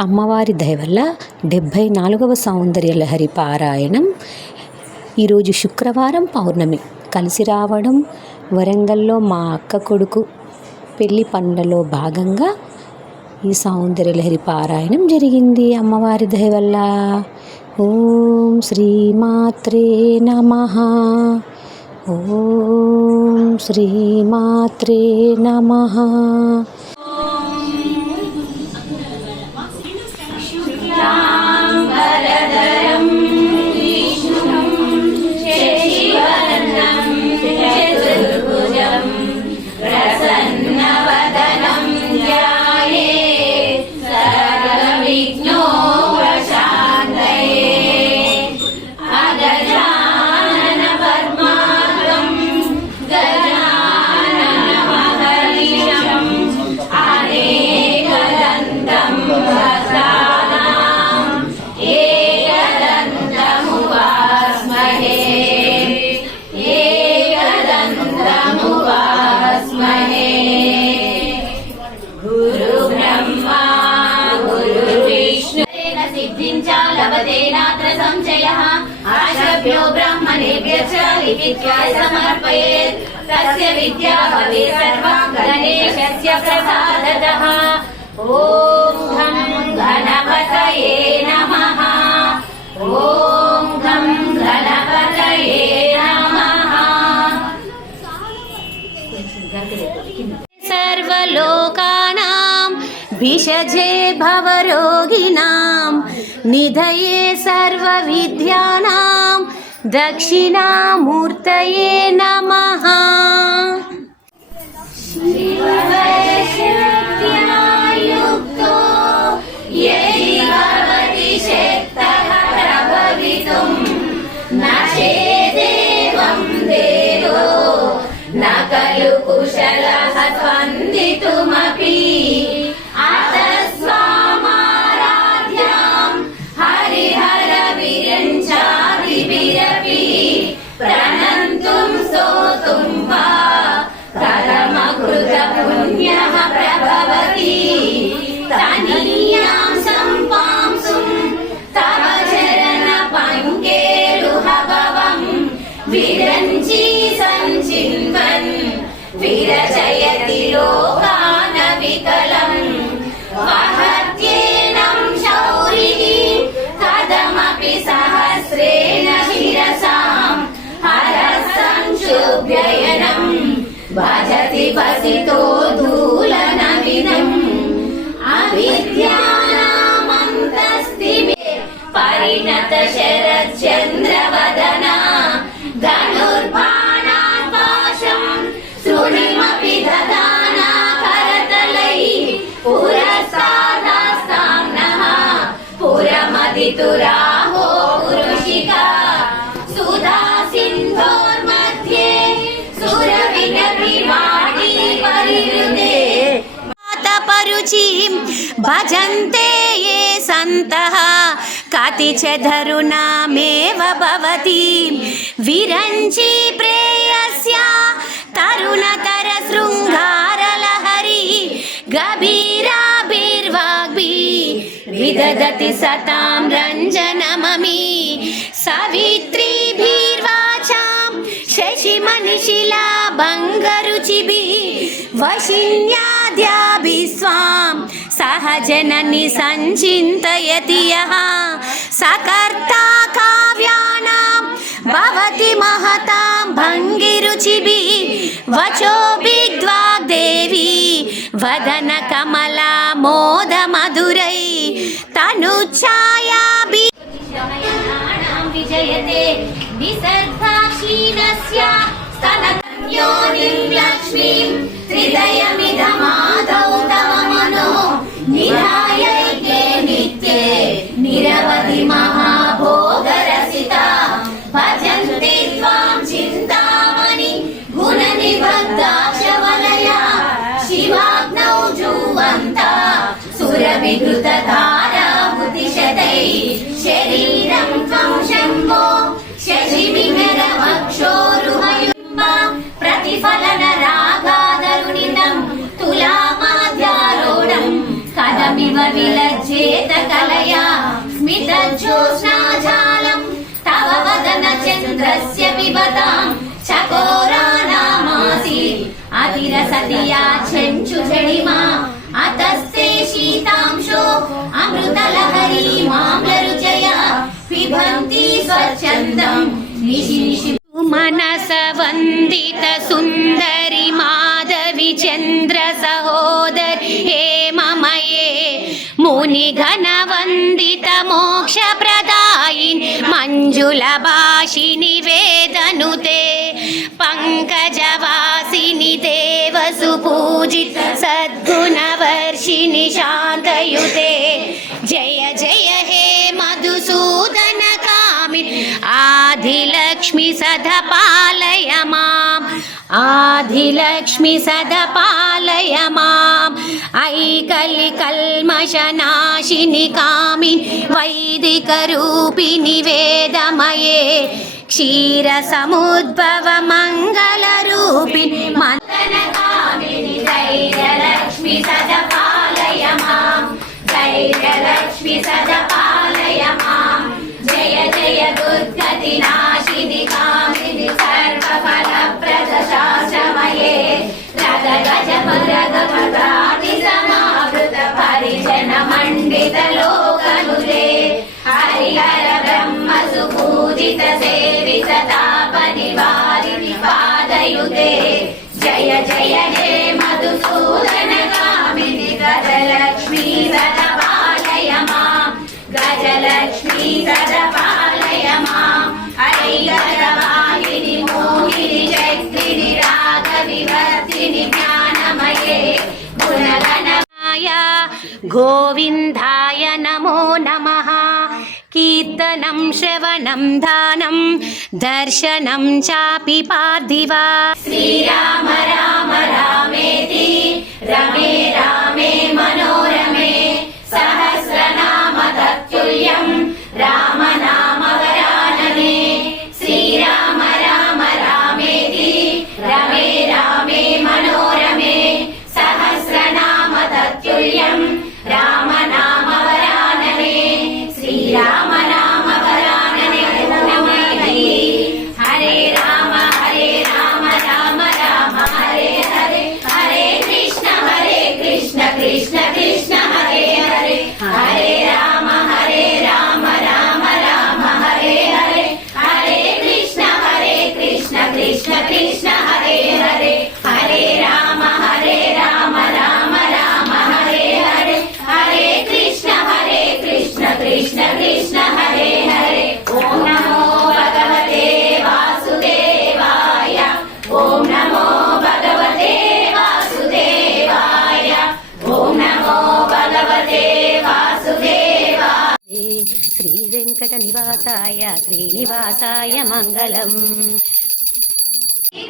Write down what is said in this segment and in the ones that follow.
అమ్మవారి దయ వల్ల డెబ్భై నాలుగవ సౌందర్య లహరి పారాయణం ఈరోజు శుక్రవారం పౌర్ణమి. కలిసి రావడం వరంగల్లో మా అక్క కొడుకు పెళ్ళి పనులలో భాగంగా ఈ సౌందర్య లహరి పారాయణం జరిగింది అమ్మవారి దయ వల్ల. ఓం శ్రీమాత్రే నమ. ఓం శ్రీమాత్రే నమ. सिद्धिञ्चालवतेनात्र संशयः आशभ्यो ब्रह्मणेभ्य च लिखित्वाय समर्पयेत् तस्य विद्या भवेत् सर्वा गणेशस्य प्रसादतः ॐ घं गणपतये नमः ॐ घं गणपतये नमः सर्वलोकानां भिषजे भवरोगिणां निधये सर्वविद्यानां दक्षिणामूर्तये नमः भजति वसितो धूलनविनम् अविद्यानामन्तस्तिमे परिणत शरच्चन्द्रवदना धनुर्बाणान् पाशम् शृणिमपि ददाना करतलैः पुरस्तादास्ताम्नः पुरमदितुराहो पुरुषिका मातपरुचिं भजन्ते ये सन्तः कति च धरुणामेव भवतीं विरञ्ची प्रेयस्या तरुणतरशृङ्गारलहरी गभीराभिर्वाग्भिः विदधति सतां रञ्जनममी सवित्रीभिर्वाचां शशिमनिशिला भङ्गरुचिभिः वशिन्याद्याभिः स्वां सहजननि सञ्चिन्तयति यः सकर्ता काव्यानां भवति महतां भङ्गिरुचिभिः वचोभिग्वाग्देवी वदनकमला मोदमधुरै तनुच्छायाभिः शमयनानां विजयते निसर्गाक्षीणस्य स्तनकन्यो निर्लक्ष्मीं त्रिदयमिदमादौ घोरानामासि अतिरसतिया छञ्चु झटिमा अतस्ते शीतांशो अमृतलहरी माम्लरुचया पिबन्ति स्वच्छन्दम् निशि निशि मनसवन्दित सुन्दरि माधवि चन्द्र सहोदर हे ममये मुनिघनवन्दित मोक्षप्रदायिन् मञ्जुलभाषिनि वेदनुते आदिलक्ष्मि सदपालय माम् आदिलक्ष्मि सदपालय माम् ऐकलिकल्मषनाशिनि कामि वैदिकरूपिणि वेदमये क्षीरसमुद्भव मङ्गलरूपिणि मन्दनकामिनि धैर्यलक्ष्मि सदपालय माम् धैर्यलक्ष्मि सदपालय माम् गज मरग मदाति समावृत परिजन मण्डित लोकनुते हरिहर ब्रह्म सुपूजित सेवित तापनिवारिणि पादयुते जय जय हे मधुसूदन कामिनि गजलक्ष्मी गोविन्दाय नमो नमः कीर्तनं श्रवणं दानं दर्शनं चापि पार्थिवा श्रीराम राम रामेति रमे रामे मनोरमे सहस्रनाम तत्तुल्यम् राम कृष्ण कृष्ण हरे हरे ॐ नमो भगवते वासुदेवाय ॐ नमो भगवते वासुदेवाय ॐ नमो भगवते वासुदेवाय श्रीवेङ्कटनिवासाय श्रीनिवासाय मङ्गलम्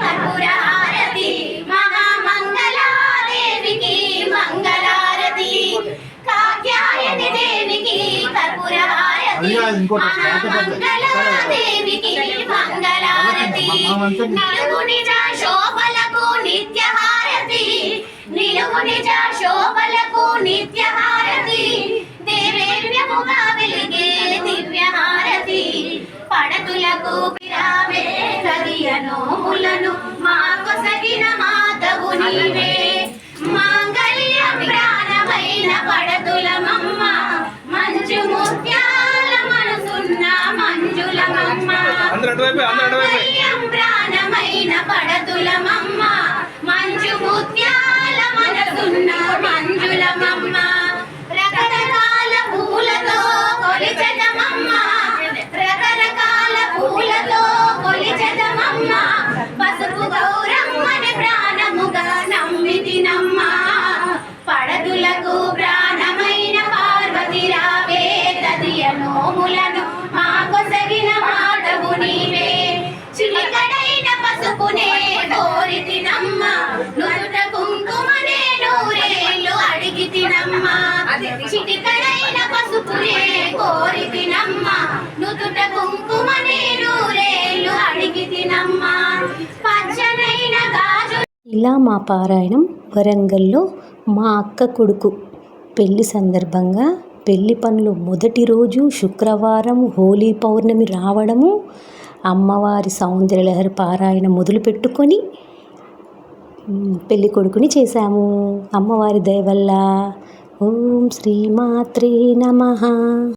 कर्पूरहारति महामङ्गलादेविकी मङ्गलारति कात्यायनि देविकी నిత్యహారతి నిలుగు నిజ శోభలకు నిత్యహారతి దేవేర్యముగా వెలిగే దివ్యహారతి పడతులకు పిరావే కదియనోములను మాకొసగిన మాతవు నీవే మాంగళ్య ప్రాణమైన పడతుల మమ్మ అటువైపు అందరూ అటువైపు మాంగళ్యం ప్రాణమైన పడతులమమ్మ. ఇలా మా పారాయణం వరంగల్లో మా అక్క కొడుకు. పెళ్ళి సందర్భంగా పెళ్ళి పనులు మొదటి రోజు శుక్రవారం హోలీ పౌర్ణమి రావడము అమ్మవారి సౌందర్యలహరి పారాయణ మొదలు పెట్టుకొని పెళ్ళి కొడుకుని చేశాము. అమ్మవారి దయవల్ల ఓం శ్రీమాత్రే నమ.